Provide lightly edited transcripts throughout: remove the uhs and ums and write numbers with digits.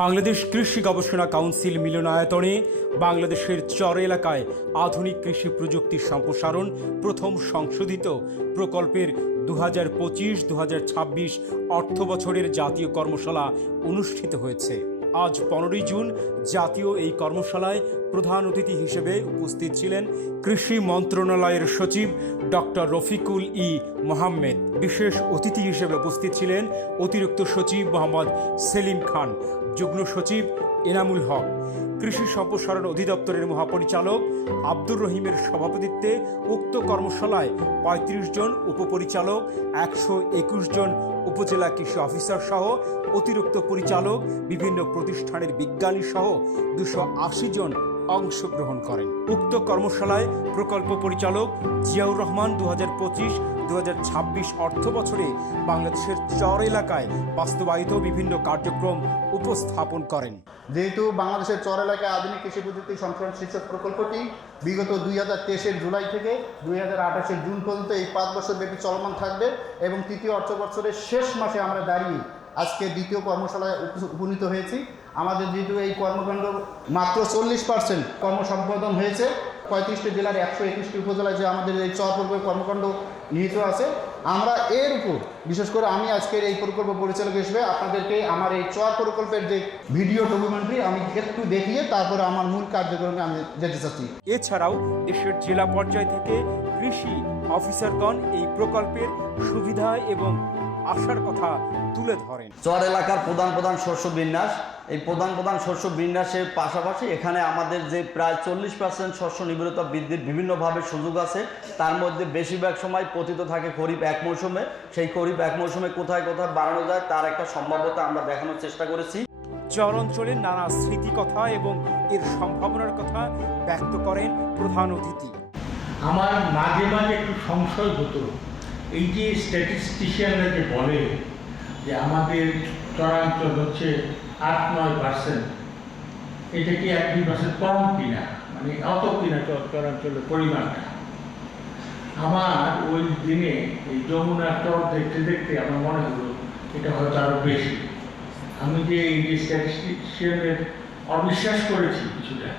বাংলাদেশ কৃষি গবেষণা কাউন্সিল মিলনায়তনে বাংলাদেশের চর এলাকায় আধুনিক কৃষি প্রযুক্তির সম্প্রসারণ প্রথম সংশোধিত প্রকল্পের 2025-2026 অর্থ বছরের জাতীয় কর্মশালা অনুষ্ঠিত হয়েছে। আজ 15 জুন জাতীয় এই কর্মশালায় প্রধান অতিথি হিসেবে উপস্থিত ছিলেন কৃষি মন্ত্রণালয়ের সচিব ডক্টর রফিকুল মোহাম্মদ। বিশেষ অতিথি হিসেবে উপস্থিত ছিলেন অতিরিক্ত সচিব মোহাম্মদ সেলিম খান, যুগ্ম সচিব এনামুল হক। কৃষি সম্প্রসারণ অধিদপ্তরের মহাপরিচালক আব্দুর রহিমের সভাপতিত্বে উক্ত কর্মশালায় 35 জন উপপরিচালক, 121 জন উপজেলা কৃষি অফিসার সহ অতিরিক্ত পরিচালক, বিভিন্ন প্রতিষ্ঠানের বিজ্ঞানী সহ 280 জন অংশগ্রহণ করেন। উক্ত কর্মশালায় প্রকল্প পরিচালক জিয়াউর রহমান 2025-2026 অর্থ বছরে বাংলাদেশের চর এলাকায় বাস্তবায়িত বিভিন্ন কার্যক্রম উপস্থাপন করেন। যেহেতু বাংলাদেশের চর এলাকায় আধুনিক কৃষি প্রযুক্তি সম্প্রসারণ শীর্ষক প্রকল্পটি বিগত 2023-এর জুলাই থেকে 2028-এর জুন পর্যন্ত এই 5 বছর ব্যাপী চলমান থাকবে এবং তৃতীয় অর্থ বছরের শেষ মাসে আমরা দাঁড়িয়ে আজকে দ্বিতীয় কর্মশালায় উপনীত হয়েছি। আমাদের যেহেতু এই কর্মকাণ্ড মাত্র 40% কর্মসম্পাদন হয়েছে, 35টি জেলার 121টি উপজেলায় যে আমাদের এই চর প্রকল্পের কর্মকাণ্ড নিহিত আছে, আমরা এর উপর বিশেষ করে আমি আজকের এই প্রকল্প পরিচালক হিসেবে আপনাদেরকে আমার এই চর প্রকল্পের যে ভিডিও ডকুমেন্টারি আমি একটু দেখিয়ে তারপরে আমার মূল কার্যক্রমে আমি যেতে চাচ্ছি। এছাড়াও দেশের জেলা পর্যায় থেকে কৃষি অফিসারগণ এই প্রকল্পের সুবিধা এবং আশার কথা তুলে ধরেন। চর এলাকার প্রধান শস্য বিন্যাস, এই প্রধান শস্য বিন্যাসের পাশাপাশি এখানে আমাদের যে প্রায় 40% শস্য নিবিড়তা বৃদ্ধির বিভিন্নভাবে সুযোগ আছে। তার মধ্যে বেশিরভাগ সময় পতিত থাকে খরিফ এক মৌসুমে। সেই খরিফ এক মৌসুমে কোথায় বাড়ানো যায় তার একটা সম্ভাব্যতা আমরা দেখানোর চেষ্টা করেছি। চর অঞ্চলের নানা স্মৃতিকথা এবং এর সম্ভাবনার কথা ব্যক্ত করেন প্রধান অতিথি। আমার মাঝে মাঝে একটু সংশয় হতো, এই যে স্ট্যাটিস্টিশিয়ানরা যে বলে যে আমাদের চরাঞ্চল হচ্ছে 8-9%, এটা কি 1-2% কম কিনা, মানে অত কিনা চরাঞ্চলের পরিমাণটা। আমার ওই দিনে এই যমুনার চর দেখতে দেখতে আমার মনে হলো এটা হয়তো আরও বেশি। আমি যে এই যে স্ট্যাটিস্টিশিয়ানের অবিশ্বাস করেছি কিছুটা,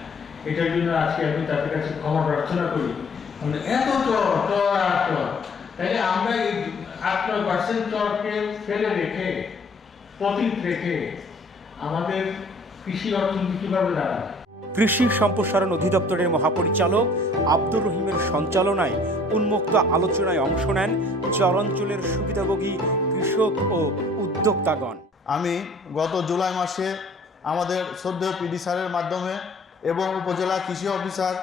এটার জন্য আজকে আমি তাদের কাছে ক্ষমা প্রার্থনা করি। মানে এত চর আর চর, তাই আমরা এই 8-9% চরকে ফেলে রেখে পতিত রেখে আমাদের কৃষি অর্থনীতি কিভাবে দাঁড়াবে। কৃষি সম্প্রসারণ অধিদপ্তরের মহাপরিচালক আব্দুর রহিমের সঞ্চালনায় উন্মুক্ত আলোচনায় অংশ নেন চরাঞ্চলের সুবিধাভোগী কৃষক ও উদ্যোক্তাগণ। আমি গত জুলাই মাসে আমাদের শ্রদ্ধেয় পিডি স্যারের মাধ্যমে এবং উপজেলা কৃষি অফিসার,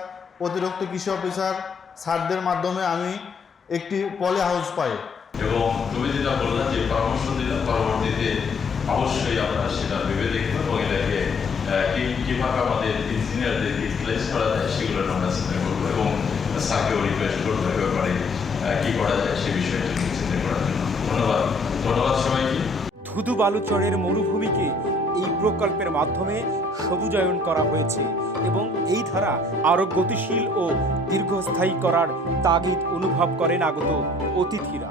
অতিরিক্ত কৃষি অফিসার স্যারদের মাধ্যমে আমি একটি পলি হাউস পাই এবং তুমি যেটা বললাম যে পরামর্শ দিলাম, পরবর্তীতে অবশ্যই আমরা সেটা ভেবে দেখবো এবং এটাকে কীভাবে আমাদের ইঞ্জিনিয়ারদের ইউটিলাইজ করা যায় সেগুলো আমরা চিন্তা করবো এবং স্যারকেও রিকোয়েস্ট করবো এ ব্যাপারে কী করা যায় সে বিষয়টা চিন্তা করার জন্য। ধন্যবাদ সবাইকে। ধুধু বালুচরের মরুভূমিকে এই প্রকল্পের মাধ্যমে সবুজায়ন করা হয়েছে এবং এই ধারা আরও গতিশীল ও দীর্ঘস্থায়ী করার তাগিদ অনুভব করেন আগত অতিথিরা।